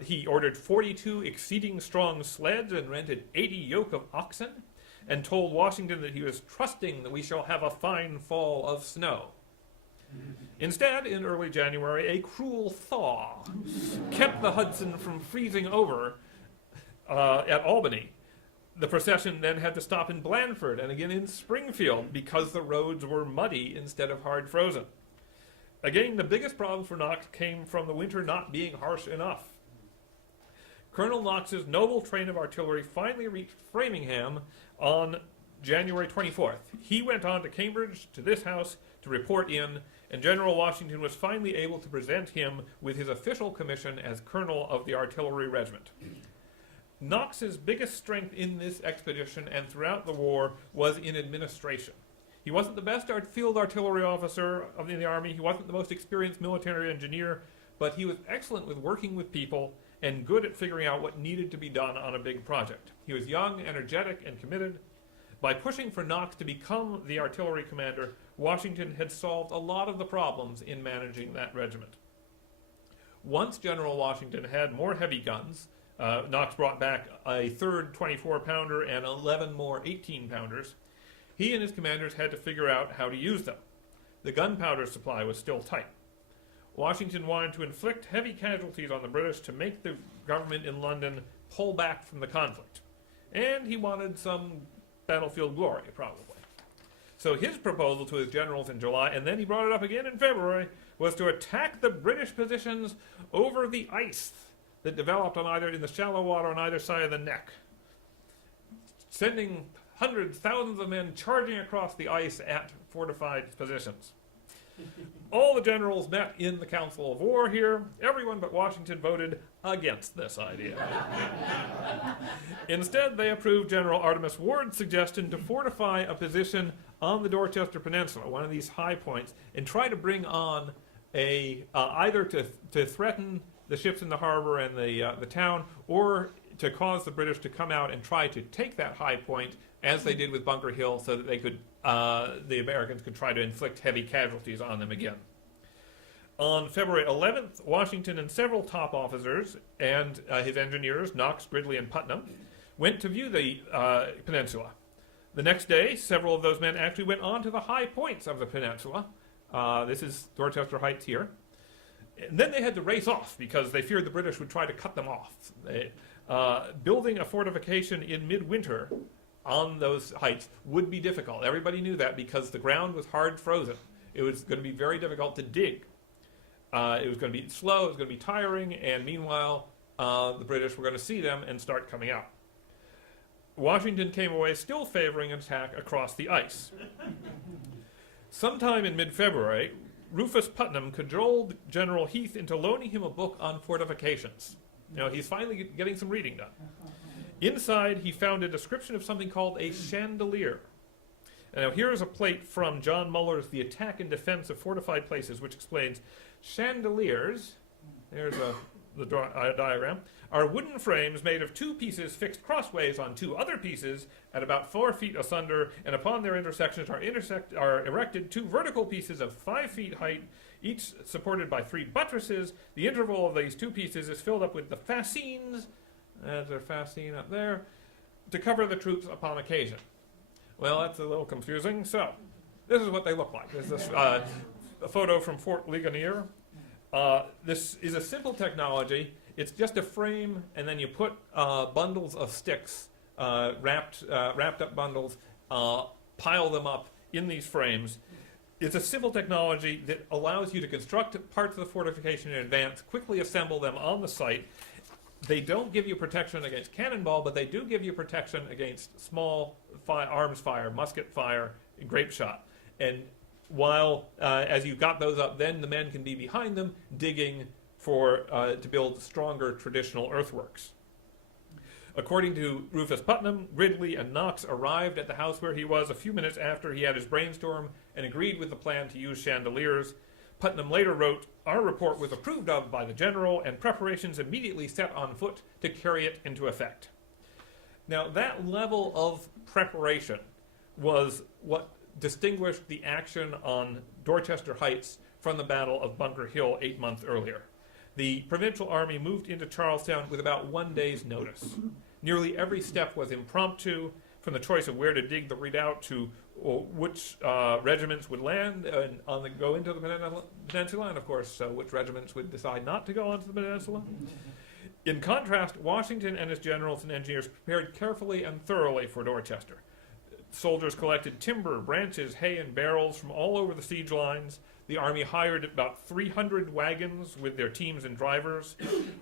He ordered 42 exceeding strong sleds and rented 80 yoke of oxen, and told Washington that he was trusting that we shall have a fine fall of snow. Instead, in early January, a cruel thaw kept the Hudson from freezing over at Albany. The procession then had to stop in Blandford and again in Springfield because the roads were muddy instead of hard frozen. Again, the biggest problem for Knox came from the winter not being harsh enough. Colonel Knox's noble train of artillery finally reached Framingham on January 24th. He went on to Cambridge, to this house, to report in, and General Washington was finally able to present him with his official commission as Colonel of the Artillery Regiment. Knox's biggest strength in this expedition and throughout the war was in administration. He wasn't the best field artillery officer in the Army, he wasn't the most experienced military engineer, but he was excellent with working with people and good at figuring out what needed to be done on a big project. He was young, energetic, and committed. By pushing for Knox to become the artillery commander, Washington had solved a lot of the problems in managing that regiment. Once General Washington had more heavy guns, Knox brought back a third 24-pounder and 11 more 18-pounders. He and his commanders had to figure out how to use them. The gunpowder supply was still tight. Washington wanted to inflict heavy casualties on the British to make the government in London pull back from the conflict. And he wanted some battlefield glory, probably. So his proposal to his generals in July, and then he brought it up again in February, was to attack the British positions over the ice that developed on either in the shallow water on either side of the neck, sending hundreds, thousands of men charging across the ice at fortified positions. All the generals met in the Council of War here. Everyone but Washington voted against this idea. Instead, they approved General Artemus Ward's suggestion to fortify a position on the Dorchester Peninsula, one of these high points, and try to bring on either to threaten the ships in the harbor and the town, or to cause the British to come out and try to take that high point, as they did with Bunker Hill, so that they could, the Americans could try to inflict heavy casualties on them again. On February 11th, Washington and several top officers and his engineers, Knox, Gridley, and Putnam, went to view the peninsula. The next day, several of those men actually went on to the high points of the peninsula. This is Dorchester Heights here. And then they had to race off because they feared the British would try to cut them off. Building a fortification in midwinter on those heights would be difficult. Everybody knew that because the ground was hard frozen. It was going to be very difficult to dig. It was going to be slow, it was going to be tiring, and meanwhile, the British were going to see them and start coming out. Washington came away still favoring an attack across the ice. Sometime in mid-February, Rufus Putnam cajoled General Heath into loaning him a book on fortifications. Now, he's finally getting some reading done. Inside, he found a description of something called a chandelier. Now, here is a plate from John Muller's The Attack and Defense of Fortified Places, which explains chandeliers, there's the diagram, are wooden frames made of two pieces fixed crossways on two other pieces at about 4 feet asunder, and upon their intersections are erected two vertical pieces of 5 feet height, each supported by 3 buttresses. The interval of these two pieces is filled up with the fascines, as their fascine up there, to cover the troops upon occasion. Well, that's a little confusing. So, this is what they look like. This is a photo from Fort Ligonier. This is a simple technology. It's just a frame, and then you put bundles of sticks, wrapped up bundles, pile them up in these frames. It's a simple technology that allows you to construct parts of the fortification in advance, quickly assemble them on the site. They don't give you protection against cannonball, but they do give you protection against small arms fire, musket fire, and grape shot. And while, as you got those up, then the men can be behind them, digging to build stronger traditional earthworks. According to Rufus Putnam, Gridley and Knox arrived at the house where he was a few minutes after he had his brainstorm and agreed with the plan to use chandeliers. Putnam later wrote, "Our report was approved of by the general and preparations immediately set on foot to carry it into effect." Now, that level of preparation was what distinguished the action on Dorchester Heights from the Battle of Bunker Hill 8 months earlier. The provincial army moved into Charlestown with about 1 day's notice. Nearly every step was impromptu, from the choice of where to dig the redoubt to which regiments would land and go into the peninsula, and of course which regiments would decide not to go onto the peninsula. In contrast, Washington and his generals and engineers prepared carefully and thoroughly for Dorchester. Soldiers collected timber, branches, hay, and barrels from all over the siege lines. The army hired about 300 wagons with their teams and drivers.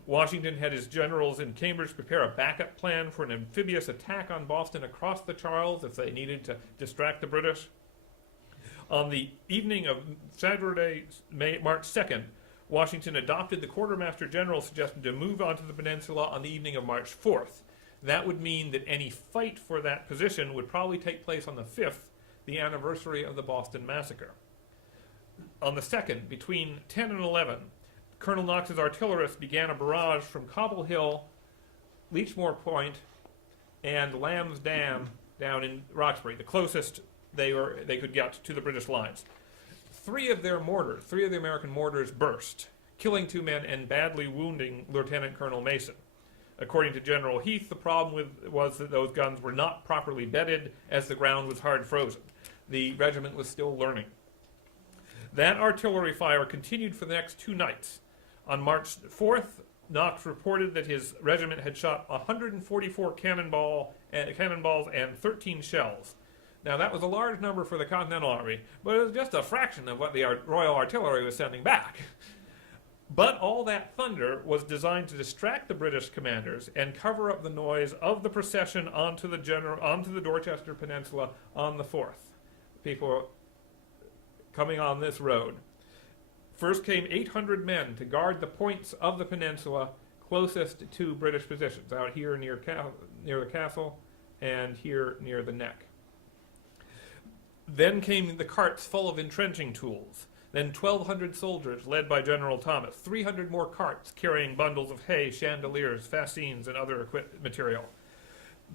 Washington had his generals in Cambridge prepare a backup plan for an amphibious attack on Boston across the Charles if they needed to distract the British. On the evening of Saturday, March 2nd, Washington adopted the quartermaster general's suggestion to move onto the peninsula on the evening of March 4th. That would mean that any fight for that position would probably take place on the 5th, the anniversary of the Boston Massacre. On the 2nd, between 10 and 11, Colonel Knox's artillerists began a barrage from Cobble Hill, Leechmore Point, and Lamb's Dam down in Roxbury, the closest they could get to the British lines. Three of the American mortars burst, killing 2 men and badly wounding Lieutenant Colonel Mason. According to General Heath, the problem was that those guns were not properly bedded as the ground was hard frozen. The regiment was still learning. That artillery fire continued for the next 2 nights. On March 4th, Knox reported that his regiment had shot 144 cannonballs and 13 shells. Now, that was a large number for the Continental Army, but it was just a fraction of what the Royal Artillery was sending back. But all that thunder was designed to distract the British commanders and cover up the noise of the procession onto the Dorchester Peninsula on the 4th. People coming on this road. First came 800 men to guard the points of the peninsula closest to British positions, out here near the castle and here near the neck. Then came the carts full of entrenching tools. Then 1,200 soldiers led by General Thomas, 300 more carts carrying bundles of hay, chandeliers, fascines, and other material.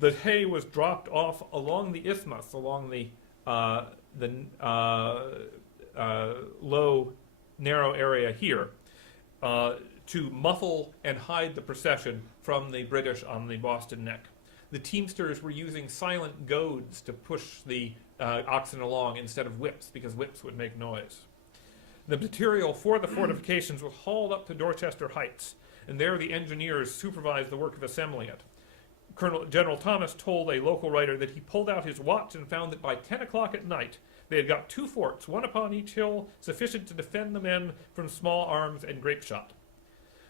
The hay was dropped off along the isthmus, along the low, narrow area here, to muffle and hide the procession from the British on the Boston Neck. The teamsters were using silent goads to push the oxen along instead of whips, because whips would make noise. The material for the fortifications was hauled up to Dorchester Heights, and there the engineers supervised the work of assembling it. General Thomas told a local writer that he pulled out his watch and found that by 10 o'clock at night they had got 2 forts, one upon each hill, sufficient to defend the men from small arms and grape shot.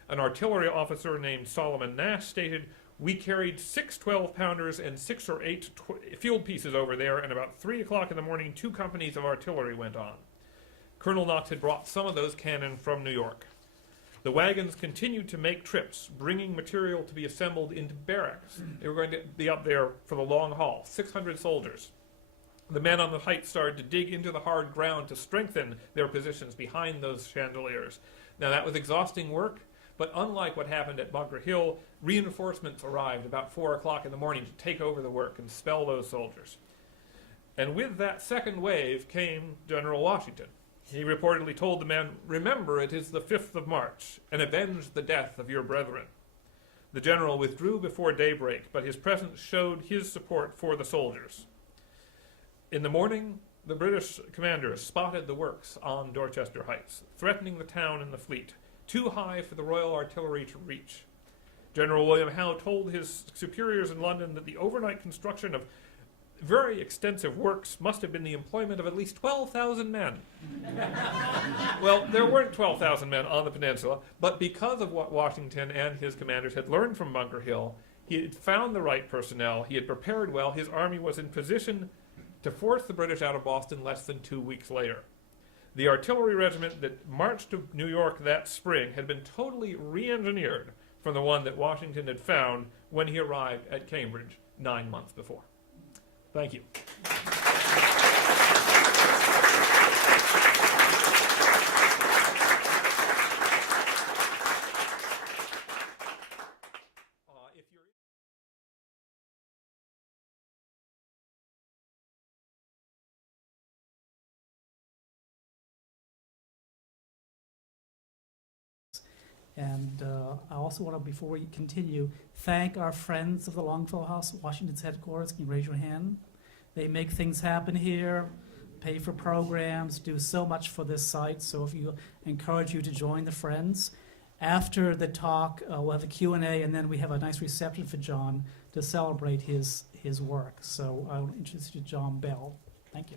An artillery officer named Solomon Nash stated, "We carried 6 12-pounders and 6 or 8 field pieces over there, and about 3 o'clock in the morning 2 companies of artillery went on." Colonel Knox had brought some of those cannon from New York. The wagons continued to make trips, bringing material to be assembled into barracks. They were going to be up there for the long haul, 600 soldiers. The men on the heights started to dig into the hard ground to strengthen their positions behind those chandeliers. Now, that was exhausting work, but unlike what happened at Bunker Hill, reinforcements arrived about 4 o'clock in the morning to take over the work and spell those soldiers. And with that second wave came General Washington. He reportedly told the men, "Remember, it is the 5th of March, and avenge the death of your brethren." The general withdrew before daybreak, but his presence showed his support for the soldiers. In the morning, the British commanders spotted the works on Dorchester Heights, threatening the town and the fleet, too high for the Royal Artillery to reach. General William Howe told his superiors in London that the overnight construction of very extensive works must have been the employment of at least 12,000 men. Well, there weren't 12,000 men on the peninsula, but because of what Washington and his commanders had learned from Bunker Hill, he had found the right personnel, he had prepared well, his army was in position to force the British out of Boston less than 2 weeks later. The artillery regiment that marched to New York that spring had been totally re-engineered from the one that Washington had found when he arrived at Cambridge 9 months before. Thank you. And I also want to, before we continue, thank our friends of the Longfellow-Washington's headquarters. Can you raise your hand? They make things happen here, pay for programs, do so much for this site. So if you encourage you to join the friends. After the talk, we'll have a Q&A, and then we have a nice reception for John to celebrate his work. So I'll introduce you to John Bell. Thank you.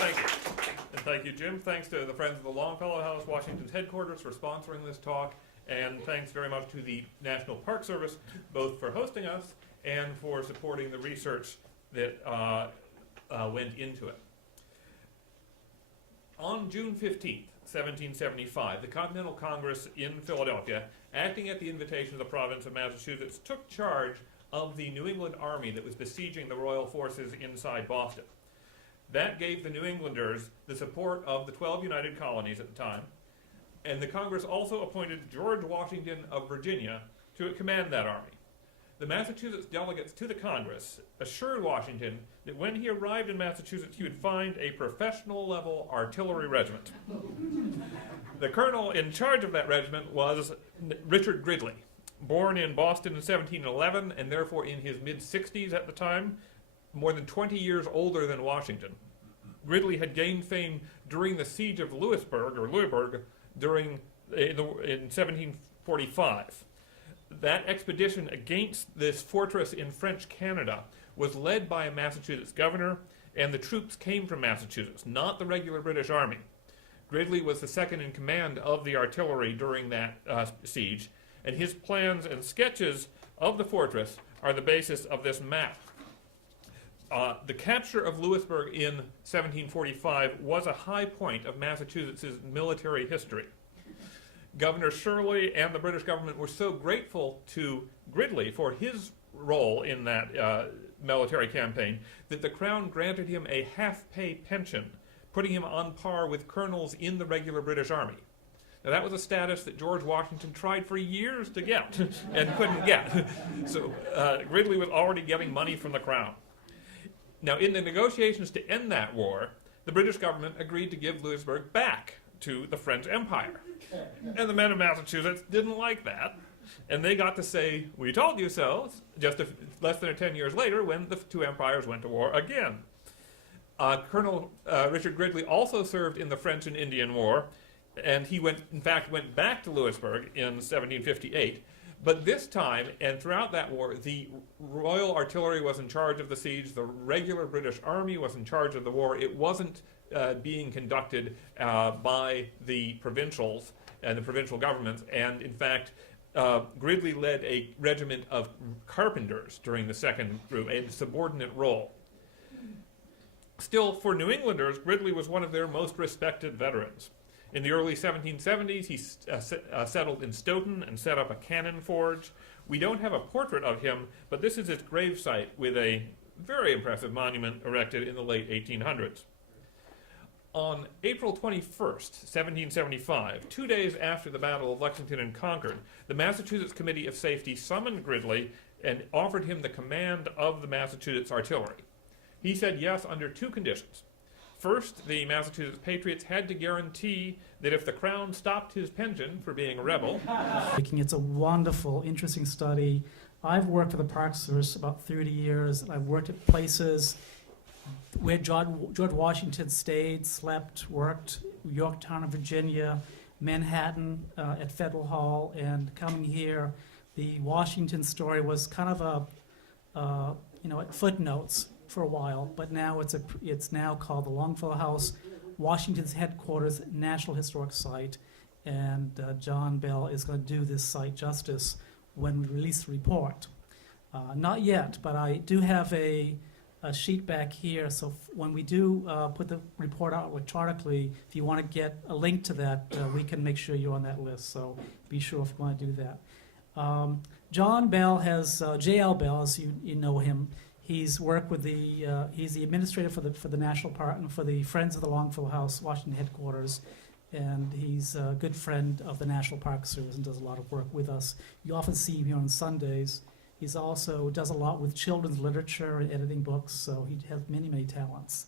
Thank you. And thank you, Jim. Thanks to the Friends of the Longfellow-Washington's headquarters for sponsoring this talk. And thanks very much to the National Park Service, both for hosting us and for supporting the research that went into it. On June 15th, 1775, the Continental Congress in Philadelphia, acting at the invitation of the province of Massachusetts, took charge of the New England Army that was besieging the Royal forces inside Boston. That gave the New Englanders the support of the 12 United Colonies at the time, and the Congress also appointed George Washington of Virginia to command that army. the Massachusetts delegates to the Congress assured Washington that when he arrived in Massachusetts, he would find a professional-level artillery regiment. The colonel in charge of that regiment was Richard Gridley, born in Boston in 1711 and therefore in his mid-60s at the time, more than 20 years older than Washington. Gridley had gained fame during the siege of Louisburg in 1745. That expedition against this fortress in French Canada was led by a Massachusetts governor, and the troops came from Massachusetts, not the regular British Army. Gridley was the second in command of the artillery during that siege, and his plans and sketches of the fortress are the basis of this map. The capture of Louisburg in 1745 was a high point of Massachusetts' military history. Governor Shirley and the British government were so grateful to Gridley for his role in that military campaign that the Crown granted him a half-pay pension, putting him on par with colonels in the regular British Army. Now that was a status that George Washington tried for years to get and couldn't get. So Gridley was already getting money from the Crown. Now in the negotiations to end that war, the British government agreed to give Louisburg back to the French Empire. And the men of Massachusetts didn't like that, and they got to say, "We told you so," just less than 10 years later when the two empires went to war again. Colonel Richard Gridley also served in the French and Indian War, and he in fact went back to Louisburg in 1758. But this time, and throughout that war, the Royal Artillery was in charge of the siege, the regular British Army was in charge of the war. It wasn't being conducted by the provincials and the provincial governments, and in fact, Gridley led a regiment of carpenters during the second group, a subordinate role. Still, for New Englanders, Gridley was one of their most respected veterans. In the early 1770s, he settled in Stoughton and set up a cannon forge. We don't have a portrait of him, but this is his gravesite with a very impressive monument erected in the late 1800s. On April 21st, 1775, 2 days after the Battle of Lexington and Concord, the Massachusetts Committee of Safety summoned Gridley and offered him the command of the Massachusetts Artillery. He said yes under two conditions. First, the Massachusetts Patriots had to guarantee that if the Crown stopped his pension for being a rebel... It's a wonderful, interesting study. I've worked for the Park Service about 30 years. I've worked at places where George Washington stayed, slept, worked, Yorktown, Virginia, Manhattan at Federal Hall, and coming here, the Washington story was kind of at footnotes for a while, but now it's now called the Longfellow House, Washington's headquarters, National Historic Site, and John Bell is going to do this site justice when we release the report. Not yet, but I do have a sheet back here, so when we do put the report out electronically, if you want to get a link to that, we can make sure you're on that list, so be sure if you want to do that. John Bell has, J.L. Bell, as you know him, he's worked with he's the administrator for the National Park and for the Friends of the Longfellow House, Washington headquarters, and he's a good friend of the National Park Service and does a lot of work with us. You often see him here on Sundays. He's also does a lot with children's literature and editing books, so he has many, many talents.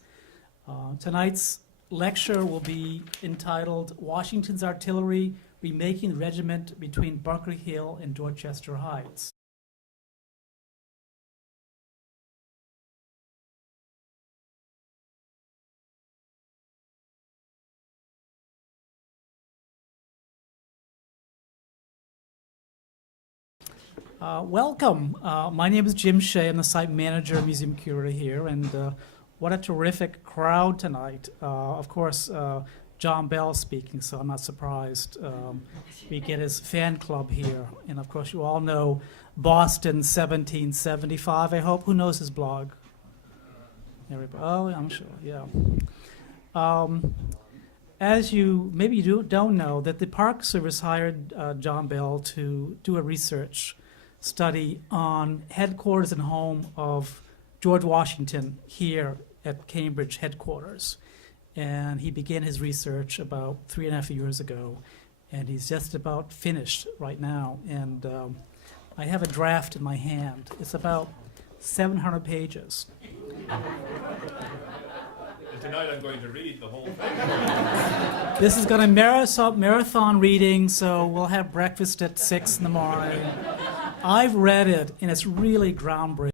Tonight's lecture will be entitled Washington's Artillery, Remaking the Regiment Between Bunker Hill and Dorchester Heights. Welcome. My name is Jim Shea. I'm the site manager and museum curator here, and what a terrific crowd tonight. Of course, John Bell speaking, so I'm not surprised. We get his fan club here, and of course you all know Boston 1775, I hope. Who knows his blog? Everybody. Oh, I'm sure, yeah. As maybe you don't know, that the Park Service hired John Bell to do a research study on headquarters and home of George Washington here at Cambridge headquarters. And he began his research about 3.5 years ago, and he's just about finished right now. And I have a draft in my hand. It's about 700 pages. And tonight I'm going to read the whole thing. This is going to marathon reading, so we'll have breakfast at 6 in the morning. I've read it, and it's really groundbreaking.